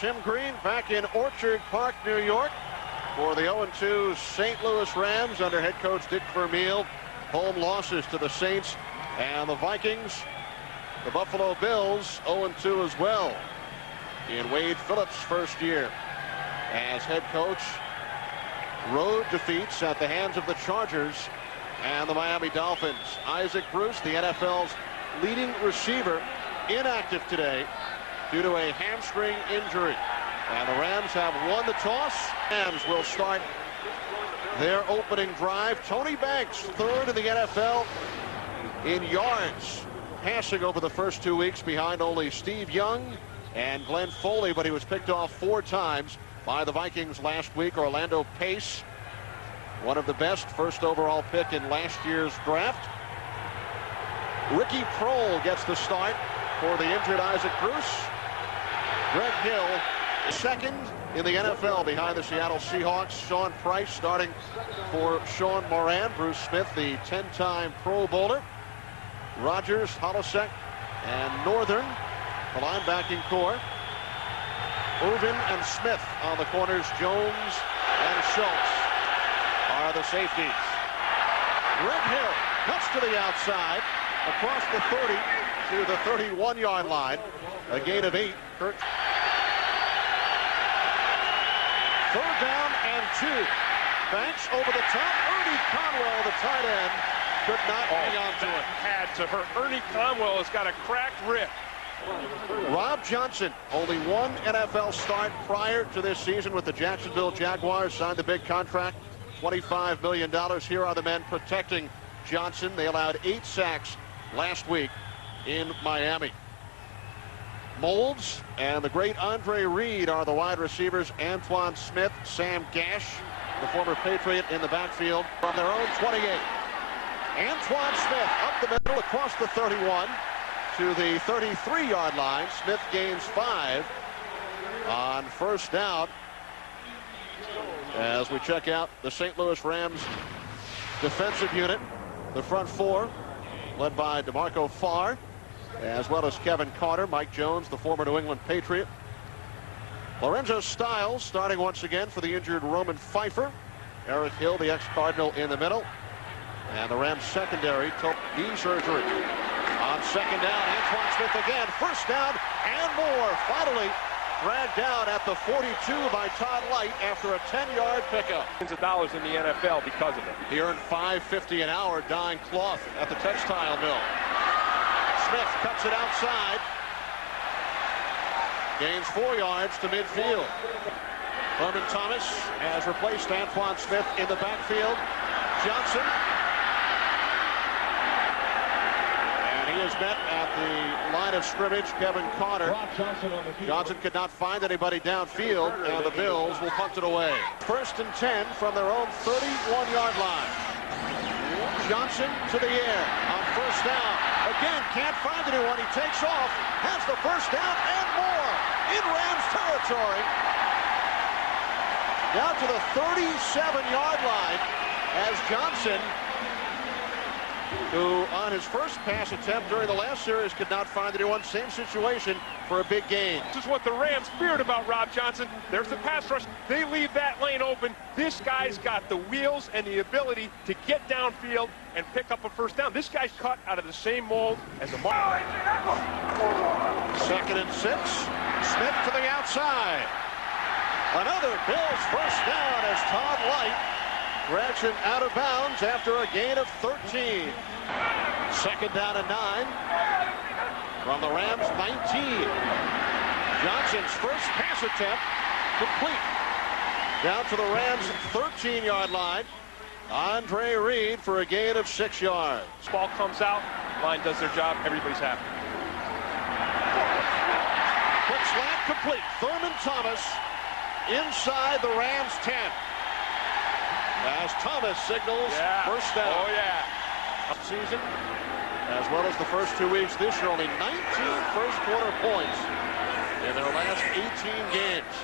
Tim Green back in Orchard Park, New York for the 0-2 St. Louis Rams under head coach Dick Vermeil. Home losses to the Saints and the Vikings. The Buffalo Bills 0-2 as well in Wade Phillips' first year as head coach. Road defeats at the hands of the Chargers and the Miami Dolphins. Isaac Bruce, the NFL's leading receiver, inactive today due to a hamstring injury. And the Rams have won the toss. Rams will start their opening drive. Tony Banks, third in the NFL in yards passing over the first 2 weeks, behind only Steve Young and Glenn Foley, but he was picked off 4 times by the Vikings last week. Orlando Pace, one of the best first overall pick in last year's draft. Ricky Prohl gets the start for the injured Isaac Bruce. Greg Hill, second in the NFL behind the Seattle Seahawks. Sean Price starting for Sean Moran. Bruce Smith, the 10-time Pro Bowler. Rogers, Holosek, and Northern, the linebacking core. Irvin and Smith on the corners. Jones and Schultz are the safeties. Greg Hill cuts to the outside across the 30 to the 31-yard line. A gain of 8. Kurt. Third down and 2. Banks over the top. Ernie Conwell, the tight end, could not hang on to it. Had to hurt. Ernie Conwell has got a cracked rib. Rob Johnson, only one NFL start prior to this season with the Jacksonville Jaguars, signed the big contract, $25 million. Here are the men protecting Johnson. They allowed 8 sacks last week in Miami. Moulds and the great Andre Reed are the wide receivers. Antoine Smith, Sam Gash, the former Patriot, in the backfield from their own 28. Antoine Smith up the middle across the 31 to the 33-yard line. Smith gains 5 on first down as we check out the St. Louis Rams defensive unit. The front 4 led by DeMarco Farr, as well as Kevin Carter, Mike Jones, the former New England Patriot. Lorenzo Styles starting once again for the injured Roman Pfeiffer. Eric Hill, the ex-Cardinal, in the middle. And the Rams secondary took knee surgery. On second down, Antoine Smith again. First down and more. Finally dragged down at the 42 by Todd Light after a 10-yard pickup. Millions of dollars in the NFL because of it. He earned $5.50 an hour dyeing cloth at the textile mill. Smith cuts it outside. Gains 4 yards to midfield. Herman Thomas has replaced Antoine Smith in the backfield. Johnson. And he is met at the line of scrimmage. Kevin Carter. Johnson could not find anybody downfield, and the Bills will punt it away. First and 10 from their own 31-yard line. Johnson to the air on first down. Again, can't find anyone. He takes off, has the first down and more in Rams territory. Down to the 37-yard line as Johnson, who on his first pass attempt during the last series could not find anyone. Same situation for a big gain. This is what the Rams feared about Rob Johnson. There's the pass rush. They leave that lane open. This guy's got the wheels and the ability to get downfield and pick up a first down. This guy's cut out of the same mold as a Mark. Second and 6. Smith to the outside. Another Bills first down as Todd Light drags him out of bounds after a gain of 13. Second down and 9 from the Rams 19. Johnson's first pass attempt complete. Down to the Rams 13-yard line. Andre Reed for a gain of 6 yards. Ball comes out, line does their job, everybody's happy. Quick slant complete. Thurman Thomas inside the Rams 10. As Thomas signals first down. Oh, yeah. Season, as well as the first 2 weeks this year, only 19 first-quarter points in their last 18 games.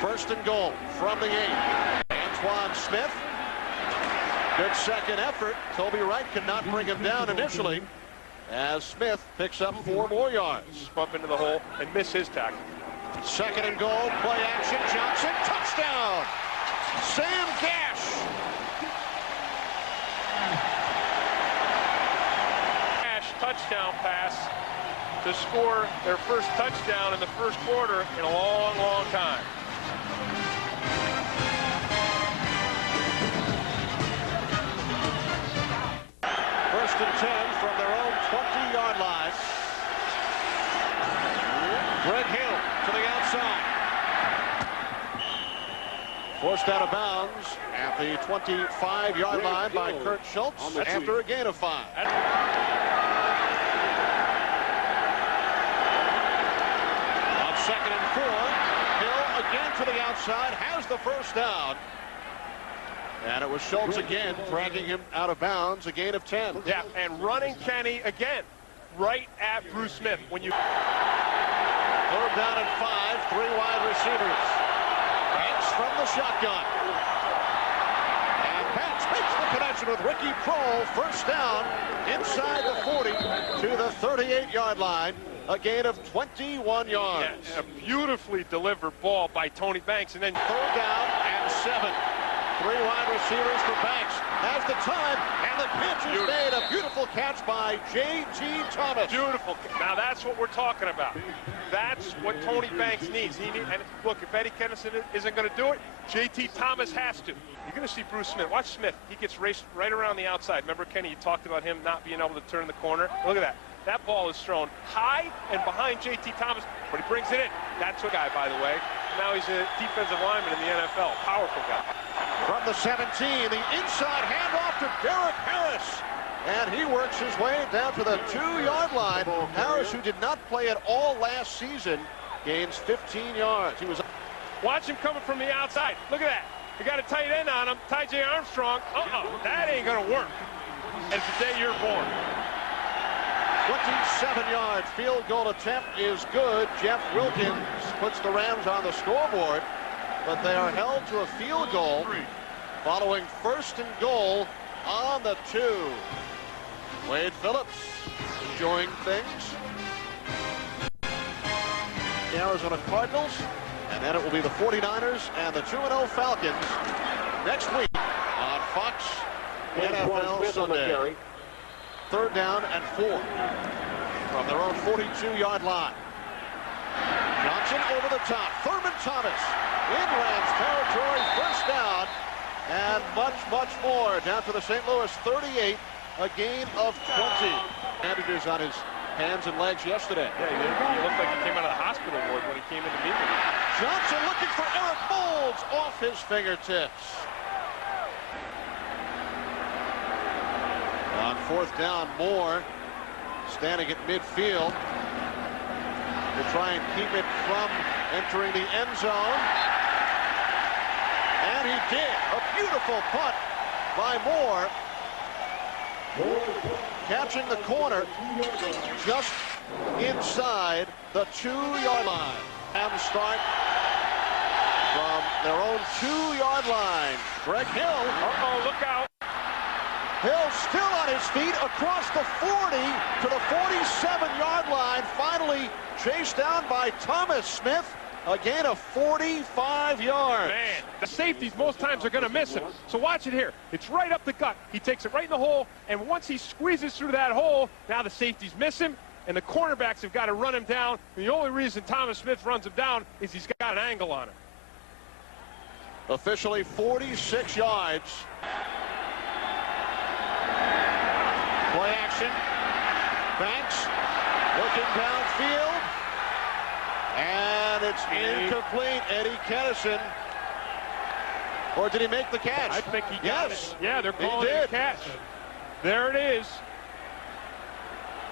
First and goal from the 8. Antoine Smith. Good second effort. Toby Wright could not bring him down initially as Smith picks up 4 more yards. Bump into the hole and miss his tackle. Second and goal, play action, Johnson, touchdown! Sam Gash. Gash touchdown pass to score their first touchdown in the first quarter in a long, long time. First and 10 from their own 20-yard line. Greg Hill to the outside. Forced out of bounds at the 25-yard line by Kurt Schultz after a gain of 5. On second and 4, Hill again to the outside, has the first down. And it was Schultz again dragging him out of bounds, a gain of 10. Yeah, and running Kenny again right at Bruce Smith. When you third down and 5, 3 wide receivers. Banks from the shotgun. And Banks makes the connection with Ricky Prohl. First down inside the 40 to the 38-yard line. A gain of 21 yards. Yeah, a beautifully delivered ball by Tony Banks. And then third down and 7. 3 wide receivers for Banks. Has the time, and the pitch is made. A beautiful catch by J.T. Thomas. Beautiful. Now that's what we're talking about. That's what Tony Banks needs. And look, if Eddie Kennison isn't going to do it, J.T. Thomas has to. You're going to see Bruce Smith. Watch Smith. He gets raced right around the outside. Remember, Kenny, you talked about him not being able to turn the corner. Look at that. That ball is thrown high and behind J.T. Thomas, but he brings it in. That's a guy, by the way. Now he's a defensive lineman in the NFL. Powerful guy. From the 17, the inside handoff to Derek Harris. And he works his way down to the 2-yard line. Harris, who did not play at all last season, gains 15 yards. He was. Watch him coming from the outside. Look at that. He got a tight end on him. Ty J. Armstrong. That ain't going to work. It's the day you're born. 27-yard field goal attempt is good. Jeff Wilkins puts the Rams on the scoreboard, but they are held to a field goal following first and goal on the 2. Wade Phillips enjoying things. The Arizona Cardinals, and then it will be the 49ers and the 2-0 Falcons next week on Fox NFL Sunday. Third down and 4 from their own 42-yard line. Johnson over the top. Thurman Thomas in Rams territory. First down and much, much more. Down to the St. Louis 38. A gain of 20. Bandages on his hands and legs yesterday. Yeah, he looked like he came out of the hospital ward when he came in to meet me. Johnson looking for Eric Moulds off his fingertips. On fourth down, Moore standing at midfield to try and keep it from entering the end zone. And he did. A beautiful punt by Moore. Catching the corner just inside the 2-yard line. And start from their own 2-yard line. Greg Hill. Look out. Hill still on his feet across the 40 to the 47-yard line. Finally chased down by Thomas Smith. A gain of 45 yards. Man, the safeties most times are going to miss him. So watch it here. It's right up the gut. He takes it right in the hole, and once he squeezes through that hole, now the safeties miss him, and the cornerbacks have got to run him down. And the only reason Thomas Smith runs him down is he's got an angle on him. Officially 46 yards. Play action. Banks looking downfield. And it's incomplete. Eddie Kennison. Or did he make the catch? I think he got it. Yeah, they're calling it a catch. There it is.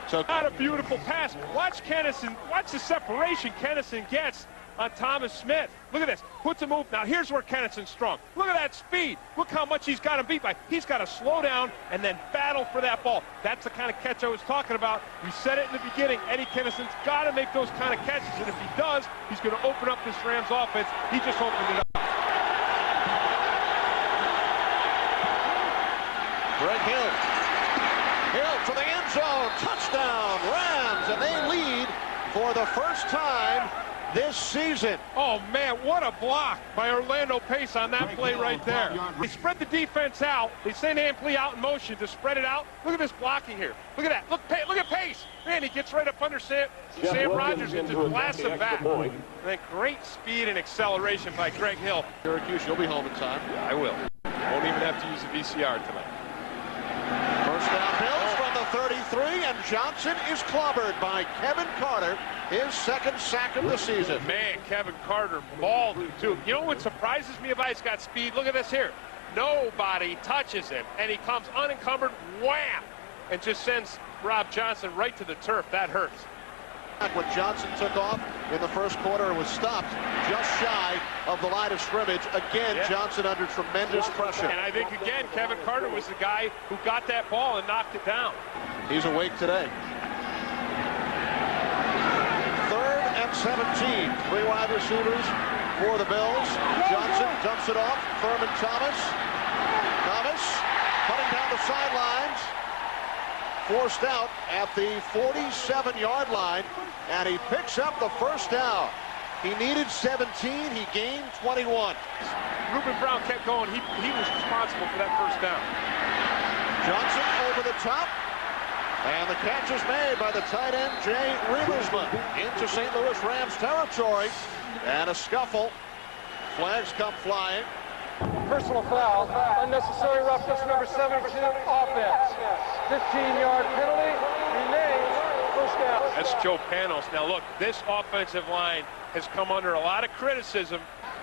So not a beautiful pass. Watch Kennison. Watch the separation Kennison gets on Thomas Smith. Look at this. Puts a move. Now here's where Kennison's strong. Look at that speed. Look how much he's got him beat by. He's got to slow down and then battle for that ball. That's the kind of catch I was talking about. We said it in the beginning. Eddie Kennison's got to make those kind of catches, and if he does, he's going to open up this Rams offense. He just opened it up. Greg Hill. Hill to the end zone. Touchdown, Rams, and they lead for the first time this season. Oh, man, what a block by Orlando Pace on that play right there. They spread the defense out. They send Van Pelt out in motion to spread it out. Look at this blocking here. Look at that. Look at Pace. Man, he gets right up under Sam Rogers and just blasts him back. And then great speed and acceleration by Greg Hill. Syracuse, you'll be home in time. I will. Won't even have to use the VCR tonight. First down Bills from the 33, and Johnson is clobbered by Kevin Carter, his second sack of the season. Man, Kevin Carter mauled him, too. You know what surprises me about he's got speed? Look at this here. Nobody touches him, and he comes unencumbered, wham, and just sends Rob Johnson right to the turf. That hurts. When Johnson took off in the first quarter, was stopped just shy of the line of scrimmage. Again, yeah. Johnson under tremendous pressure. And I think, again, Kevin Carter was the guy who got that ball and knocked it down. He's awake today. 3rd and 17. 3 wide receivers for the Bills. Johnson dumps it off. Thurman Thomas. Thomas cutting down the sidelines. Forced out at the 47-yard line, and he picks up the first down. He needed 17. He gained 21. Reuben Brown kept going. He was responsible for that first down. Johnson over the top, and the catch is made by the tight end, Jay Riemersma, into St. Louis Rams territory, and a scuffle. Flags come flying. Personal foul, unnecessary roughness, number 17, offense. 15-yard penalty, remains first down. That's Joe Panos. Now look, this offensive line has come under a lot of criticism.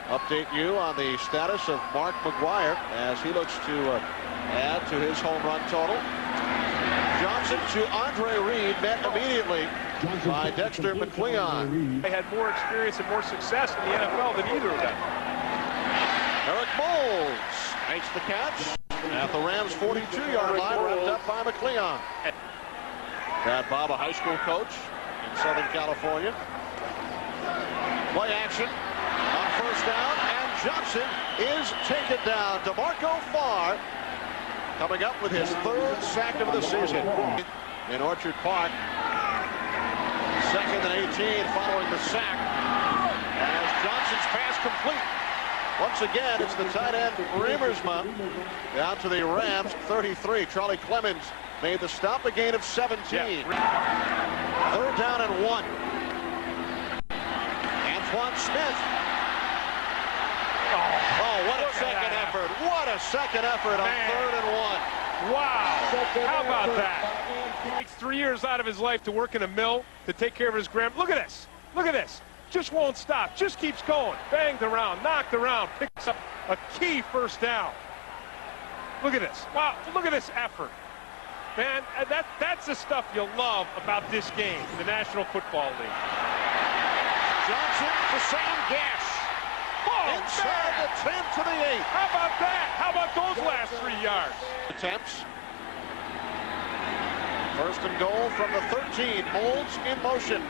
Update you on the status of Mark McGuire as he looks to add to his home run total. Johnson to Andre Reed, met immediately by Dexter McCleon. They had more experience and more success in the NFL than either of them. Eric Moulds makes the catch at the Rams' 42-yard line, wrapped up by McCleon. Brad Bob, a high school coach in Southern California. Play action on first down, and Johnson is taken down. DeMarco Farr coming up with his 3rd sack of the season in Orchard Park. 2nd and 18 following the sack as Johnson's pass complete. Once again, it's the tight end, Riemersma, down to the Rams, 33. Charlie Clemens made the stop, a gain of 17. Yeah. 3rd down and 1. Antoine Smith. Oh, what a second effort. What a second effort on 3rd and 1. Wow. How about that? He takes 3 years out of his life to work in a mill to take care of his grandma. Look at this. Look at this. Just won't stop, just keeps going. Banged around, knocked around, picks up a key first down. Look at this. Wow, look at this effort. Man, that's the stuff you love about this game, the National Football League. Johnson to Sam Gash. Oh, inside man. the 10 to the 8. How about that? How about those last 3 yards? Attempts. 1st and goal from the 13. Moulds in motion.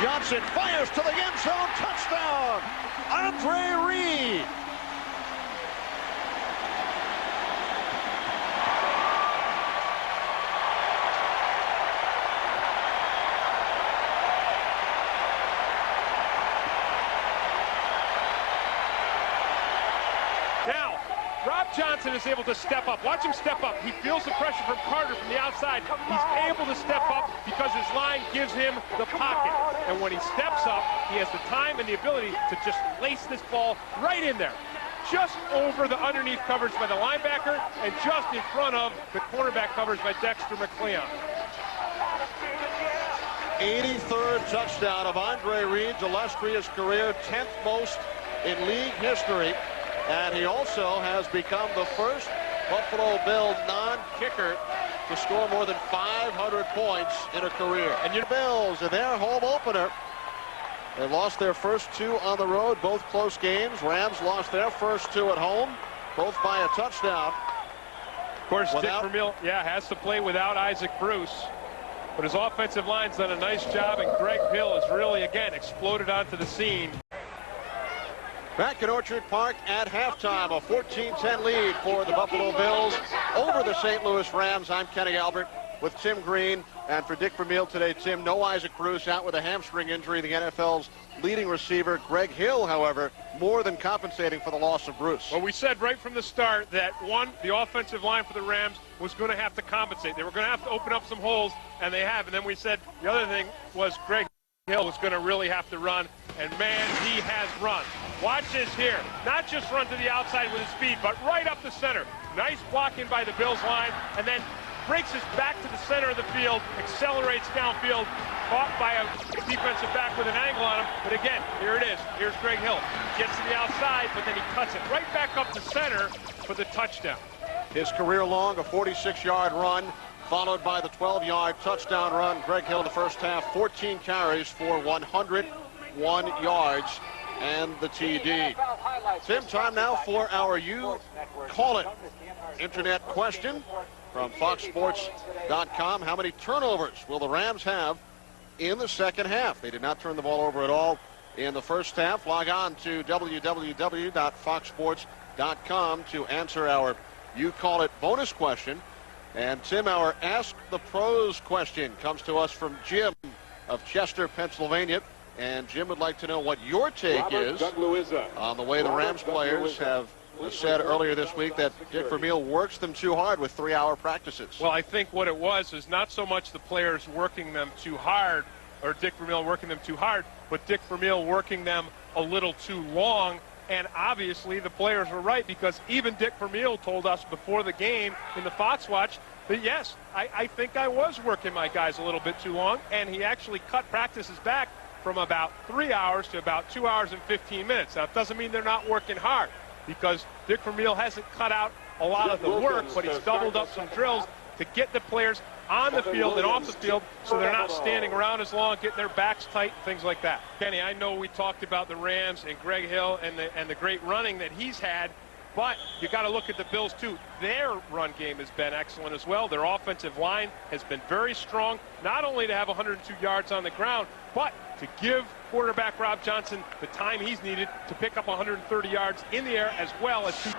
Johnson fires to the end zone, touchdown, Andre Reed. Now, Rob Johnson is able to step up. Watch him step up. He feels the pressure from Carter from the outside. He's able to step up because his line gives him the pocket. And when he steps up, he has the time and the ability to just lace this ball right in there. Just over the underneath coverage by the linebacker and just in front of the cornerback coverage by Dexter McCleon. 83rd touchdown of Andre Reed's illustrious career, 10th most in league history. And he also has become the first Buffalo Bill non-kicker to score more than 500 points in a career. And your Bills in their home opener, they lost their first 2 on the road, both close games. Rams lost their first 2 at home, both by a touchdown. Of course, Dick Vermeil, has to play without Isaac Bruce. But his offensive line's done a nice job, and Greg Hill has really, again, exploded onto the scene. Back at Orchard Park at halftime, a 14-10 lead for the Buffalo Bills over the St. Louis Rams. I'm Kenny Albert with Tim Green And for Dick Vermeil today, Tim, no Isaac Bruce, out with a hamstring injury. The NFL's leading receiver, Greg Hill, however, more than compensating for the loss of Bruce. Well, we said right from the start that, one, the offensive line for the Rams was going to have to compensate. They were going to have to open up some holes, and they have. And then we said the other thing was Greg Hill was going to really have to run, and, man, he has run. Watch this here. Not just run to the outside with his speed, but right up the center. Nice blocking by the Bills line, and then breaks his back to the center of the field, accelerates downfield, caught by a defensive back with an angle on him. But again, here it is. Here's Greg Hill. Gets to the outside, but then he cuts it right back up the center for the touchdown. His career long, a 46-yard run, followed by the 12-yard touchdown run. Greg Hill in the first half, 14 carries for 101 yards and the TD. Tim, time now for our You Call It internet question from FoxSports.com. How many turnovers will the Rams have in the second half? They did not turn the ball over at all in the first half. Log on to www.foxsports.com to answer our You Call It bonus question. And Tim, our Ask the Pros question comes to us from Jim of Chester, Pennsylvania. And Jim would like to know what your take is on the way the Rams players have said earlier this week that Dick Vermeil works them too hard with 3-hour practices. Well, I think what it was is not so much the players working them too hard, or Dick Vermeil working them too hard, but Dick Vermeil working them a little too long. And obviously the players were right, because even Dick Vermeil told us before the game in the Fox Watch that, yes, I think I was working my guys a little bit too long, and he actually cut practices back from about 3 hours to about 2 hours and 15 minutes. Now, it doesn't mean they're not working hard, because Dick Vermeil hasn't cut out a lot of the work, but he's doubled up some drills to get the players on the field and off the field so they're not standing around as long, getting their backs tight, things like that. Kenny, I know we talked about the Rams and Greg Hill and the great running that he's had, but you got to look at the Bills too. Their run game has been excellent as well. Their offensive line has been very strong, not only to have 102 yards on the ground, but to give quarterback Rob Johnson the time he's needed to pick up 130 yards in the air, as well as 2.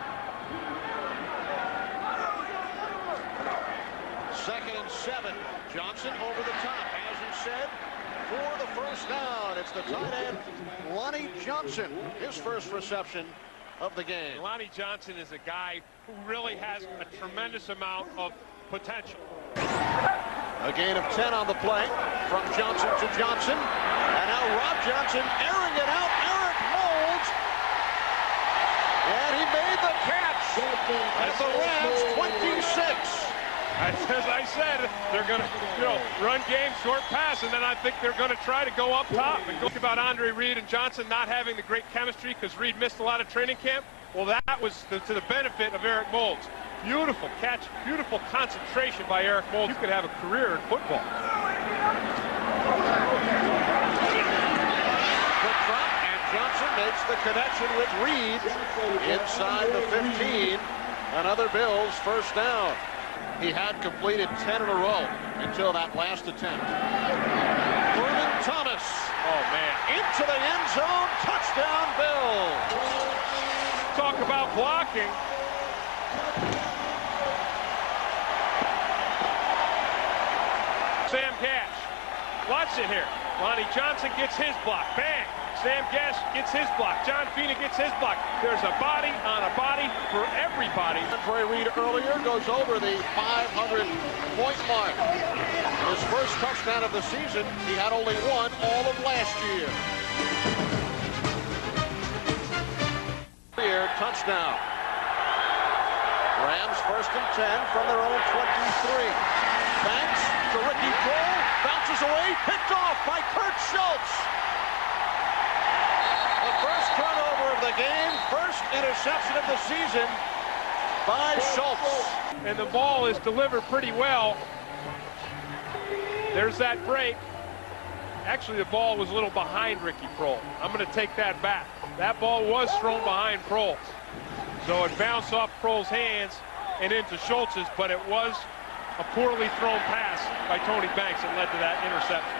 Second and 7. Johnson over the top, as he said, for the first down. It's the tight end, Lonnie Johnson, his first reception of the game. Lonnie Johnson is a guy who really has a tremendous amount of potential. A gain of 10 on the play from Johnson to Johnson. And now Rob Johnson airing it out. Eric Moulds. And he made the catch. At the Rams 26. As I said, they're going to, run game, short pass, and then I think they're going to try to go up top. And talk about Andre Reed and Johnson not having the great chemistry because Reed missed a lot of training camp. Well, that was to the benefit of Eric Moulds. Beautiful catch, beautiful concentration by Eric Moulds. You could have a career in football. Quick drop, and Johnson makes the connection with Reed inside the 15. Another Bills first down. He had completed 10 in a row until that last attempt. Vernon Thomas. Oh, man. Into the end zone. Touchdown, Bills. Talk about blocking. Sam Gash. Watch it here. Lonnie Johnson gets his block. Bang. Sam Gash gets his block. John Fina gets his block. There's a body on a body for everybody. Andre Reed earlier goes over the 500-point mark. His first touchdown of the season. He had only one all of last year. Touchdown. Rams first and 10 from their own 23. Banks to Ricky Proehl. Bounces away. Picked off by Kurt Schultz. The first turnover of the game. First interception of the season by Schultz. And the ball is delivered pretty well. There's that break. Actually, the ball was a little behind Ricky Proehl. I'm going to take that back. That ball was thrown behind Proehl. So it bounced off Proehl's hands and into Schultz's, but it was a poorly thrown pass by Tony Banks that led to that interception.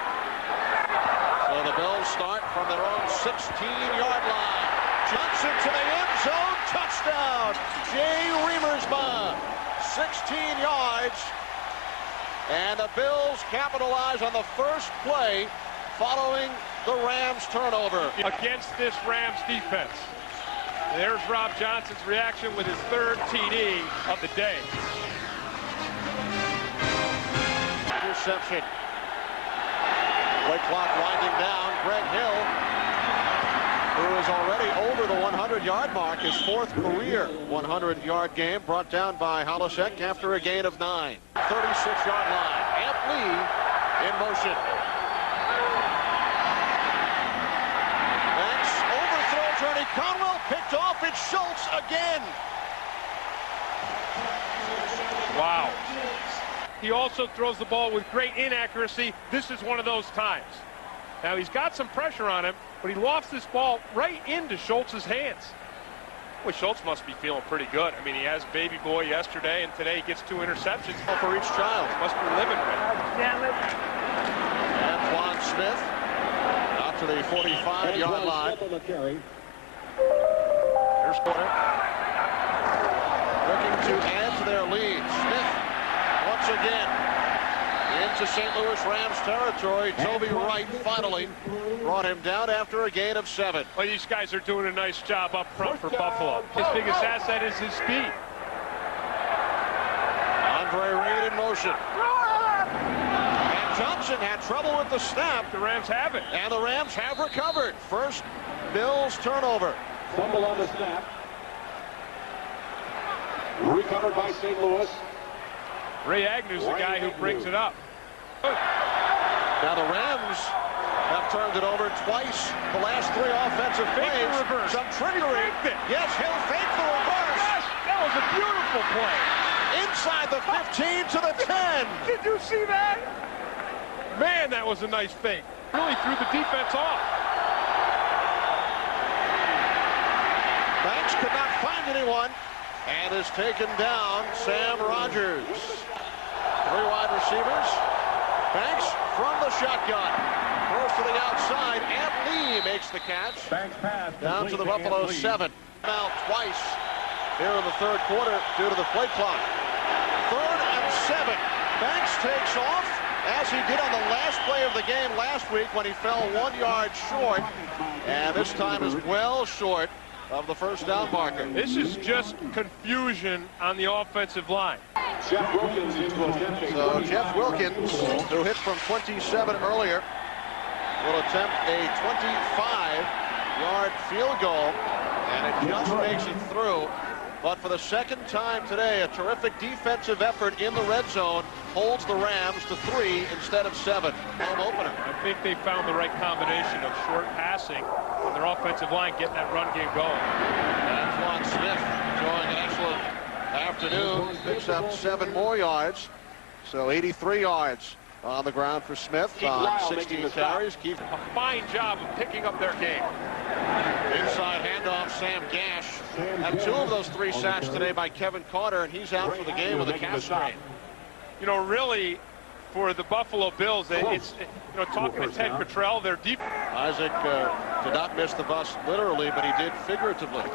So the Bills start from their own 16-yard line. Johnson to the end zone. Touchdown. Jay Remersma. 16 yards. And the Bills capitalize on the first play following the Rams turnover. Against this Rams defense. And there's Rob Johnson's reaction with his third TD of the day. Interception. Play clock winding down. Greg Hill, who is already over the 100-yard mark, his fourth career 100-yard game, brought down by Holasek after a gain of 9. 36-yard line. Amp Lee in motion. Banks overthrows Ernie Conwell, picked off. It's Schultz again. Wow. He also throws the ball with great inaccuracy. This is one of those times. Now, he's got some pressure on him, but he lost this ball right into Schultz's hands. Well, Schultz must be feeling pretty good. I mean, he has baby boy yesterday, and today he gets 2 interceptions. For each child. Must be living right. Damn it. Antoine Smith out to the 45-yard line. Here's Porter. Looking to add to their lead. Smith once again into St. Louis Rams territory. Toby Wright finally brought him down after a gain of 7. Well, these guys are doing a nice job up front for Buffalo. His biggest asset is his speed. Andre Reed in motion. And Johnson had trouble with the snap. The Rams have it. And the Rams have recovered. First Bills turnover. Fumble on the snap. Recovered by St. Louis. Ray Agnew's the guy who brings it up. Now the Rams have turned it over twice the last 3 offensive plays. Some trickery. Yes, he'll fake the reverse. Yes, that was a beautiful play. Inside the 15 to the 10. Did you see that? Man, that was a nice fake. Really threw the defense off. Banks could not find anyone and is taken down. Sam Rogers. 3 wide receivers. Banks from the shotgun. Throws to the outside. Amp Lee makes the catch. Banks pass. Down to the Buffalo 7. Now twice here in the third quarter due to the play clock. 3rd and 7. Banks takes off as he did on the last play of the game last week when he fell 1 yard short. And this time is well short of the first down marker. This is just confusion on the offensive line. Jeff Wilkins into attempting. So Jeff Wilkins, who hit from 27 earlier, will attempt a 25-yard field goal, and it just makes it through. But for the second time today, a terrific defensive effort in the red zone holds the Rams to 3 instead of 7. Home opener. I think they found the right combination of short passing on their offensive line, getting that run game going. Antoine Smith showing an excellent afternoon. Picks up 7 more yards. So 83 yards on the ground for Smith on 16 carries. A fine job of picking up their game. Inside handoff, Sam Gash had 2 of those 3 sacks today by Kevin Carter, and he's out for the game with a calf strain. You know, really, for the Buffalo Bills, it's, you know, talking to Ted Cottrell, they're deep. Isaac did not miss the bus literally, but he did figuratively. On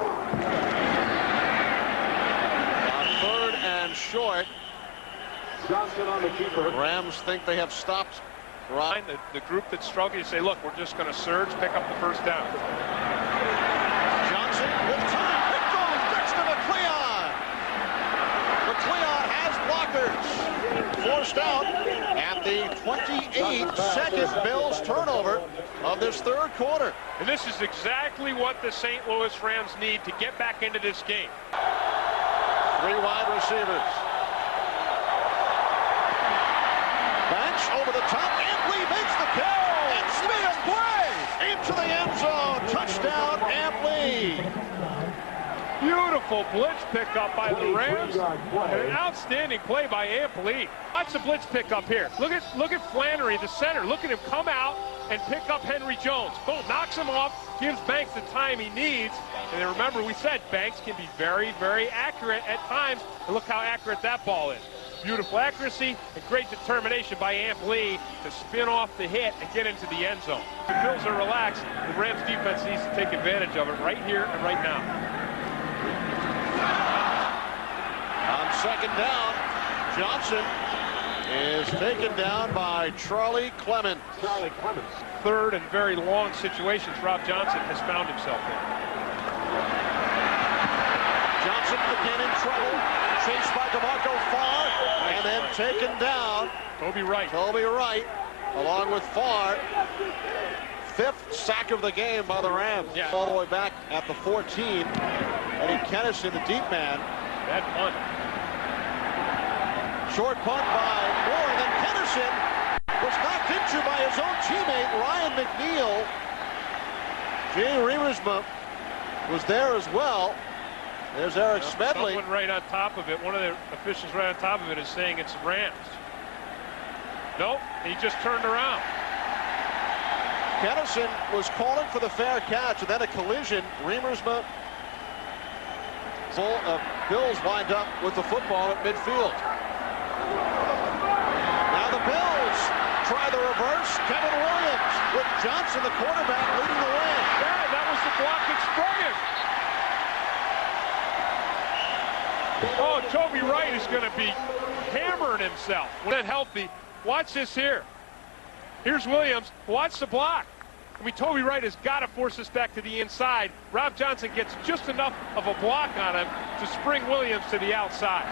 3rd and short, Johnson on the keeper. Rams think they have stopped Ryan. The group that's struggling, you say, look, we're just going to surge, pick up the first down. Johnson with time. It goes. Gets to McCleon. McCleon has blockers. Forced out at the 28-second Bills turnover of this third quarter. And this is exactly what the St. Louis Rams need to get back into this game. 3 wide receivers. Banks over the top. Amp Lee makes the catch. And Smith play into the end zone. Touchdown, Amp Lee. Beautiful blitz pickup by the Rams. And an outstanding play by Amp Lee. Watch the blitz pickup here. Look at Flannery, the center. Look at him come out and pick up Henry Jones. Boom, knocks him off, gives Banks the time he needs. And then remember, we said Banks can be very, very accurate at times. And look how accurate that ball is. Beautiful accuracy and great determination by Amp Lee to spin off the hit and get into the end zone. The Bills are relaxed. The Rams defense needs to take advantage of it right here and right now. On 2nd down, Johnson is taken down by Charlie Clemens. Charlie Clemens. Third and very long situations Rob Johnson has found himself in. Johnson again in trouble. Chased by DeMarco Farr. And then taken down. Toby Wright. Toby Wright, along with Farr. Fifth sack of the game by the Rams. Yeah. All the way back at the 14. Eddie Kennison, the deep man. Bad punt. Short punt by Moore. Then Kennison was knocked into by his own teammate, Ryan McNeil. Jay Riemersma was there as well. There's Eric Smedley. Someone right on top of it. One of the officials right on top of it is saying it's Rams. Nope, he just turned around. Kennison was calling for the fair catch, and then a collision. Riemersma. Bills wind up with the football at midfield. Now the Bills try the reverse. Kevin Williams with Johnson, the quarterback, leading the way. Yeah, that was the block that sprung him. Oh, Toby Wright is going to be hammering himself. When healthy, watch this here. Here's Williams. Watch the block. I mean, Toby Wright has got to force this back to the inside. Rob Johnson gets just enough of a block on him to spring Williams to the outside.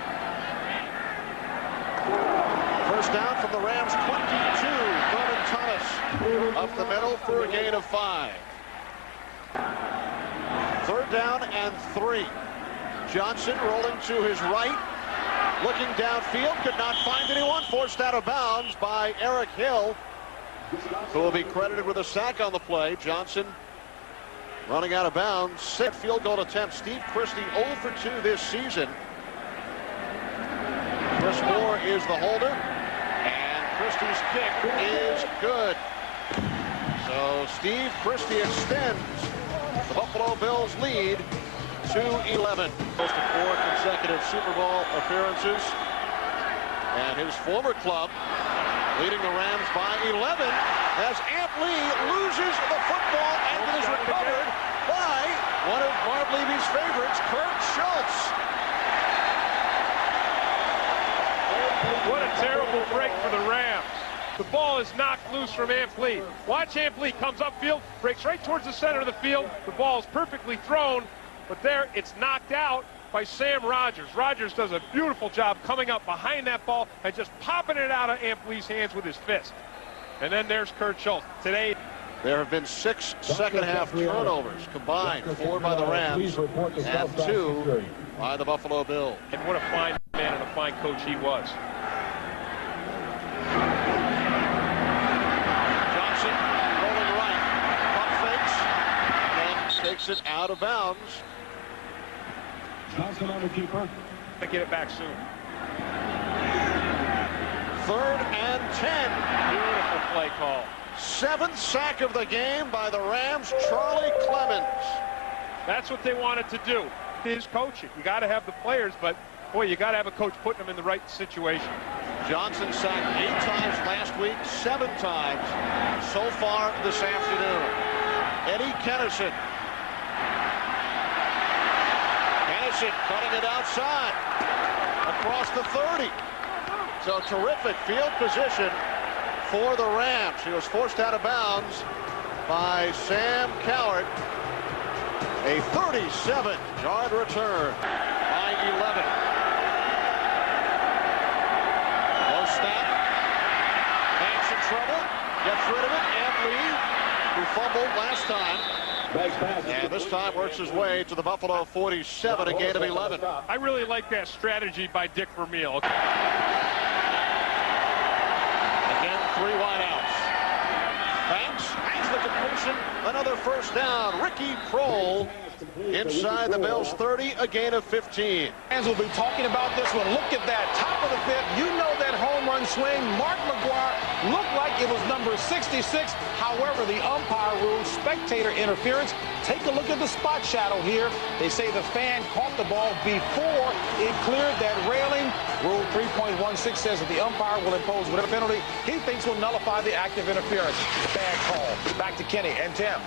First down from the Rams, 22. Thurman Thomas up the middle for a gain of 5. Third down and 3. Johnson rolling to his right. Looking downfield, could not find anyone. Forced out of bounds by Eric Hill, who will be credited with a sack on the play. Johnson running out of bounds. 6 field goal attempt. Steve Christie 0 for 2 this season. Chris Moore is the holder, and Christie's kick is good. So Steve Christie extends the Buffalo Bills lead to 11. Close to 4 consecutive Super Bowl appearances, and his former club leading the Rams by 11 as Amp Lee loses the football and it is recovered by one of Marv Levy's favorites, Kurt Schultz. What a terrible break for the Rams. The ball is knocked loose from Amp Lee. Watch Amp Lee comes upfield, breaks right towards the center of the field. The ball is perfectly thrown, but there it's knocked out by Sam Rogers. Rogers does a beautiful job coming up behind that ball and just popping it out of Amp Lee's hands with his fist. And then there's Kurt Schultz. Today, there have been 6 second-half turnovers combined, 4 by the Rams and 2 by the Buffalo Bills. and what a fine man and a fine coach he was. Johnson rolling right, pump fakes, and takes it out of bounds. Johnson on the keeper. To get it back soon. Third and 10. Beautiful play call. 7th sack of the game by the Rams, Charlie Clemens. That's what they wanted to do. His coaching. You got to have the players, but boy, you got to have a coach putting them in the right situation. Johnson sacked 8 times last week, 7 times so far this afternoon. Eddie Kennison. Kennison cutting it outside across the 30. So terrific field position for the Rams. He was forced out of bounds by Sam Cowart. A 37-yard return by 11. No snap. Banks in trouble. Gets rid of it. Amp Lee, who fumbled last time. And this time works his way to the Buffalo 47, a gain of 11. I really like that strategy by Dick Vermeil. Again, 3 wideouts. Banks has the completion. Another first down. Ricky Kroll inside the Bills 30, a gain of 15. Fans will be talking about this one. Look at that, top of the 5th. You know that home run swing. Mark McGwire looked like it was number 66. However, the umpire ruled spectator interference. Take a look at the spot shadow here. They say the fan caught the ball before it cleared that railing. Rule 3.16 says that the umpire will impose whatever penalty he thinks will nullify the act of interference. Bad call. Back to Kenny and Tim.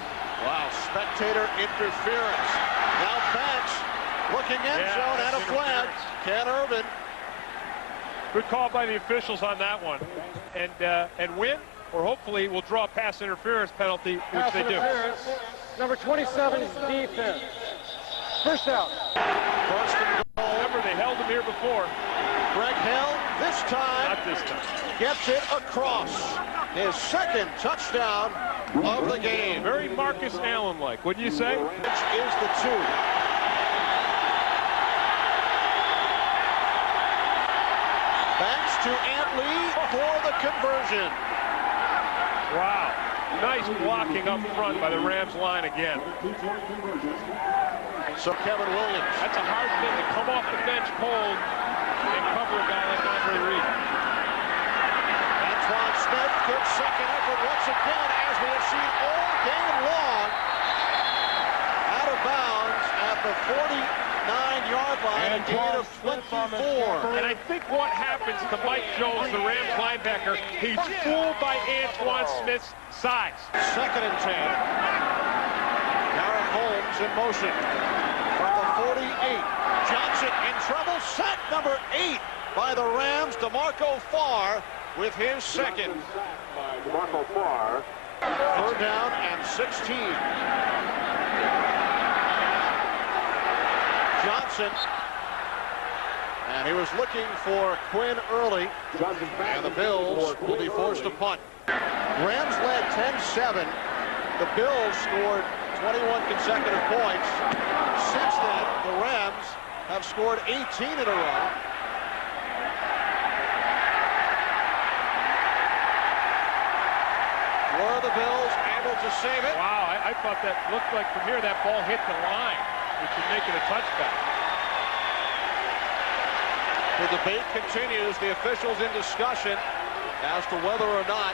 Wow, spectator interference. Now Banks looking end zone and a flag. Ken Irvin Good call by the officials on that one. And win, or hopefully will draw a pass interference penalty, which Pass they do. interference. Number 27 defense. First down. First and goal. Remember, they held him here before. Greg Hill, this time, Not this time. gets it across. His second touchdown of the game. Very Marcus Allen-like, wouldn't you say? Which is the 2. Banks to Antley for the conversion. Wow. Nice blocking up front by the Rams line again. So Kevin Williams. That's a hard thing to come off the bench cold and cover a guy like Andre Reed. Antoine Smith, good second effort once again, as we have seen all game long. Out of bounds at the 49-yard line, a gain of 24. And I think what happens to Mike Jones, the Rams linebacker, he's fooled by Antoine Smith's size. Second and 10. Garrett Holmes in motion from the 48. Johnson in trouble. Sack number 8 by the Rams. DeMarco Farr with his second. DeMarco Farr. Third down and 16. Johnson. And he was looking for Quinn early. And the Bills will be forced to punt. Rams led 10-7. The Bills scored 21 consecutive points. Since then, the Rams have scored 18 in a row. Were the Bills able to save it? Wow, I thought that looked like from here that ball hit the line, which would make it a touchback. The debate continues. The officials in discussion as to whether or not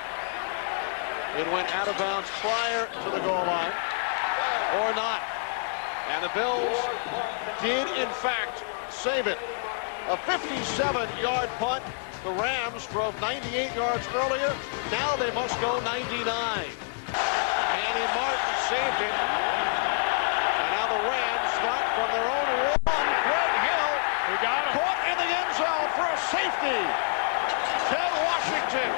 it went out of bounds prior to the goal line or not. And the Bills did, in fact, save it. A 57-yard punt. The Rams drove 98 yards earlier. Now they must go 99. Andy Martin saved it. And now the Rams start from their own one. Greg Hill We got him. caught in the end zone for a safety. Ted Washington.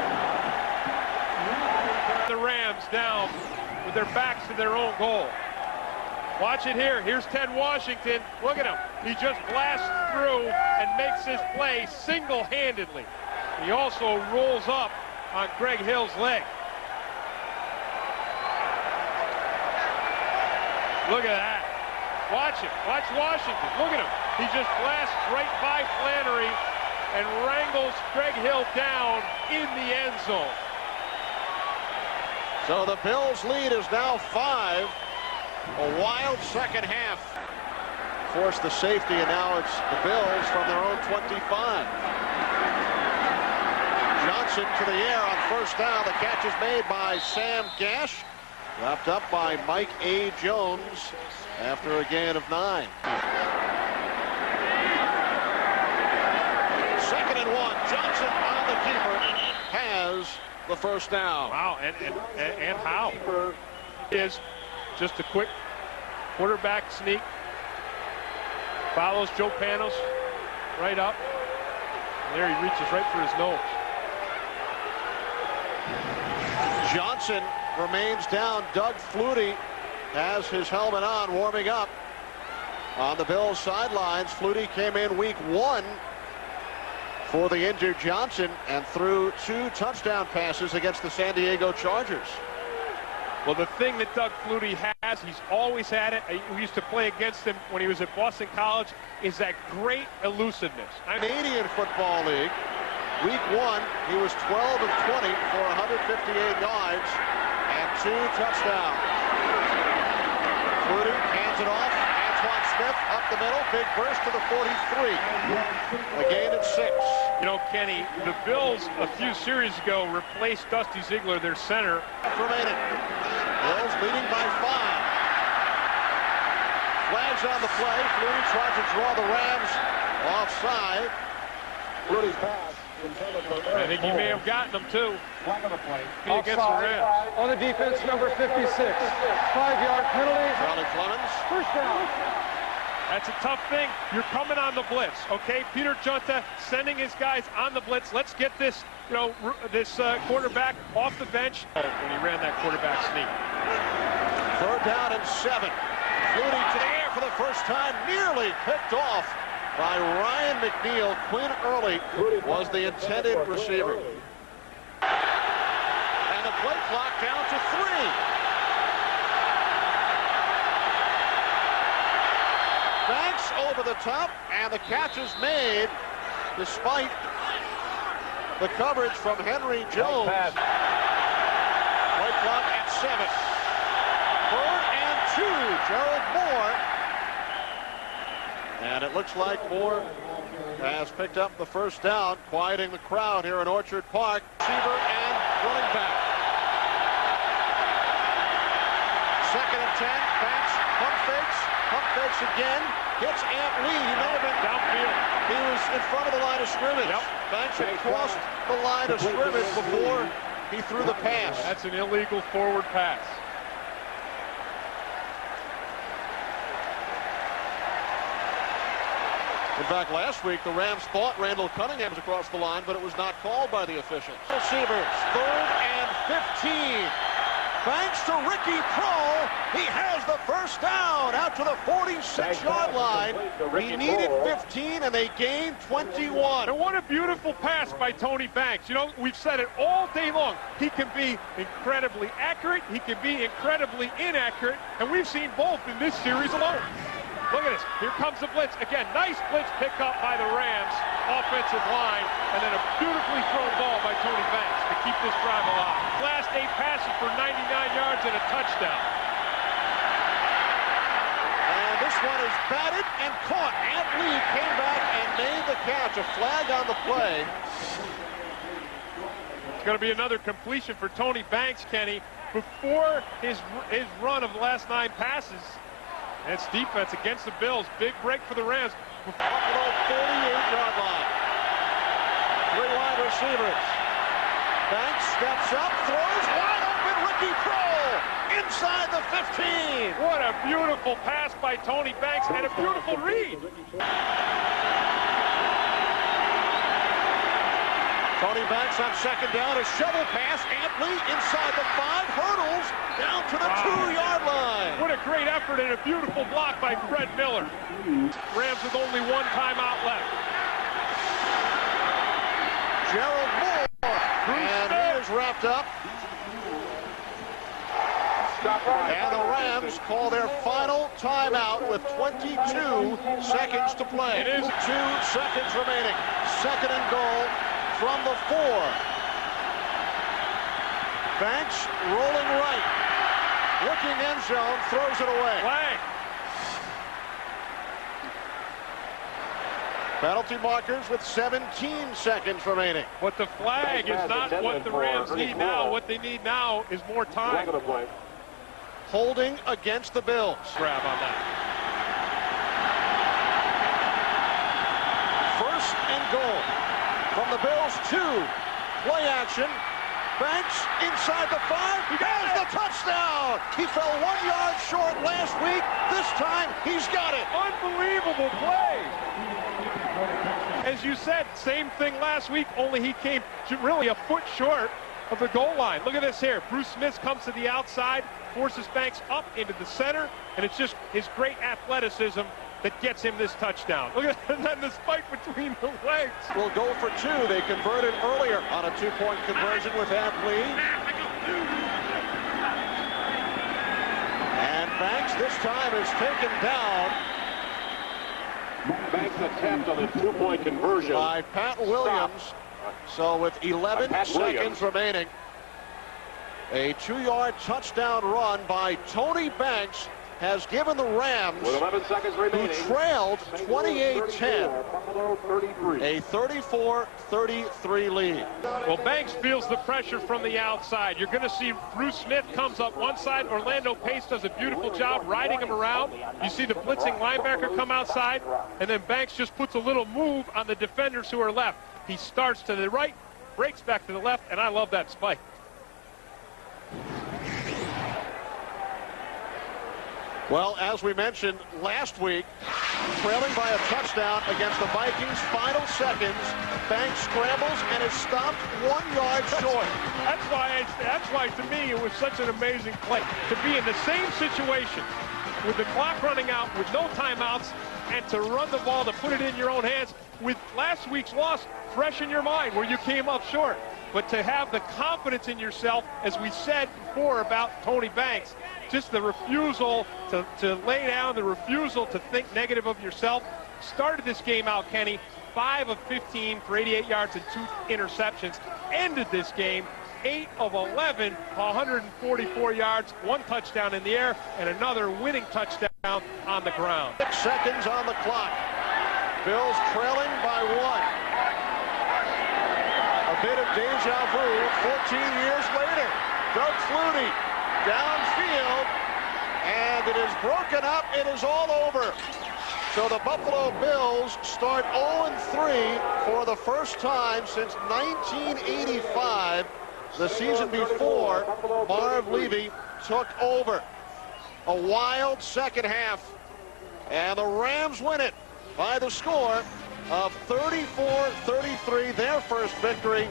The Rams down with their backs to their own goal. Watch it here. Here's Ted Washington. Look at him. He just blasts through and makes his play single-handedly. He also rolls up on Greg Hill's leg. Look at that. Watch him. Watch Washington. Look at him. He just blasts right by Flannery and wrangles Greg Hill down in the end zone. So the Bills' lead is now 5. A wild second half. Forced the safety, and now it's the Bills from their own 25. Johnson to the air on first down. The catch is made by Sam Gash. Wrapped up by Mike A. Jones after a gain of 9. Second and 1. Johnson on the keeper has the first down. Wow, and how? Is just a quick quarterback sneak. Follows Joe Panos right up. And there he reaches right for his nose. Johnson remains down. Doug Flutie has his helmet on, warming up on the Bills sidelines. Flutie came in week 1 for the injured Johnson and threw 2 touchdown passes against the San Diego Chargers. Well, the thing that Doug Flutie has, he's always had it. We used to play against him when he was at Boston College, is that great elusiveness. Canadian Football League, week 1, he was 12 of 20 for 158 yards and 2 touchdowns. Flutie hands it off. Antoine Smith up the middle. Big burst to the 43. A gain of 6. You know, Kenny, the Bills a few series ago replaced Dusty Ziegler, their center. Remaining. Bills leading by 5. Flags on the play. Flutie tries to draw the Rams offside. Flutie's pass. I think he may have gotten them too. Flag on the play. Against the Rams. On the defense, number 56. 5-yard penalty. Charlie Clemens. First down. That's a tough thing. You're coming on the blitz, okay? Peter Junta sending his guys on the blitz. Let's get this, quarterback off the bench. When he ran that quarterback sneak. 3rd down and 7. Flutie to the air for the first time, nearly picked off by Ryan McNeil. Quinn Early was the intended receiver. And the play clock down to 3. Banks over the top, and the catch is made despite the coverage from Henry Jones. Play clock at 7. 3rd and 2, Gerald Moore. And it looks like Moore has picked up the first down, quieting the crowd here in Orchard Park. Receiver and running back. 2nd and 10, Banks pump fakes again, hits Ant Lee. He may have been downfield. He was in front of the line of scrimmage. Yep. Banks had crossed the line of scrimmage before he threw the pass. That's an illegal forward pass. In fact, last week, the Rams thought Randall Cunningham was across the line, but it was not called by the officials. Receivers, 3rd and 15. Banks to Ricky Proehl. He has the first down out to the 46-yard line. He needed 15, and they gained 21. And what a beautiful pass by Tony Banks. You know, we've said it all day long. He can be incredibly accurate. He can be incredibly inaccurate. And we've seen both in this series alone. Look at this. Here comes the blitz. Again, nice blitz pick up by the Rams offensive line, and then a beautifully thrown ball by Tony Banks to keep this drive alive. Last 8 passes for 99 yards and a touchdown. And this one is batted and caught. Ant Lee came back and made the catch. A flag on the play. It's going to be another completion for Tony Banks, Kenny, before his run of the last 9 passes. And it's defense against the Bills. Big break for the Rams. Buffalo 48-yard line. 3 wide receivers. Banks steps up, throws wide open. Ricky Proehl inside the 15. What a beautiful pass by Tony Banks and a beautiful read. Tony Banks on 2nd down, a shovel pass. Ant Lee inside the 5, hurdles down to the 2-yard line. What a great effort and a beautiful block by Fred Miller. Rams with only 1 timeout left. Gerald Moore, and he is wrapped up. And the Rams call their final timeout with 22 seconds to play. It is 2 seconds remaining. 2nd and goal from the 4. Banks rolling right. Looking end zone, throws it away. Flag. Penalty markers with 17 seconds remaining. But the flag is not what the Rams need now. What they need now is more time. Holding against the Bills. Grab on that. 1st and goal from the Bills 2. Play action. Banks inside the 5. He has the touchdown. He fell 1 yard short last week. This time he's got it. Unbelievable play. As you said, same thing last week, only he came really a foot short of the goal line. Look at this here. Bruce Smith comes to the outside, forces Banks up into the center, and it's just his great athleticism that gets him this touchdown. Look at and then the spike between the legs. Will go for 2. They converted earlier on a 2-point conversion with Ant Lee. And Banks this time is taken down Banks attempt on a 2-point conversion by Pat Williams. So with 11 seconds remaining, a 2-yard touchdown run by Tony Banks has given the Rams, with 11 seconds remaining, who trailed 28-10, a 34-33 lead. Well, Banks feels the pressure from the outside. You're going to see Bruce Smith comes up one side. Orlando Pace does a beautiful job riding him around. You see the blitzing linebacker come outside, and then Banks just puts a little move on the defenders who are left. He starts to the right, breaks back to the left, and I love that spike. Well, as we mentioned last week, trailing by a touchdown against the Vikings. Final seconds. Banks scrambles and is stopped 1 yard short. That's why to me it was such an amazing play. To be in the same situation with the clock running out, with no timeouts, and to run the ball, to put it in your own hands, with last week's loss fresh in your mind where you came up short. But to have the confidence in yourself, as we said before about Tony Banks, just the refusal to lay down, the refusal to think negative of yourself. Started this game out, Kenny, 5 of 15 for 88 yards and 2 interceptions. Ended this game 8 of 11, 144 yards, 1 touchdown in the air, and another winning touchdown on the ground. 6 seconds on the clock. Bills trailing by 1. A bit of deja vu 14 years later. Doug Flutie downfield, and it is broken up. It is all over. So the Buffalo Bills start 0-3 for the first time since 1985, the season before Marv Levy took over. A wild second half, and the Rams win it by the score of 34-33, their first victory.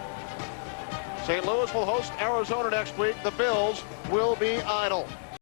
St. Louis will host Arizona next week. The Bills will be idle.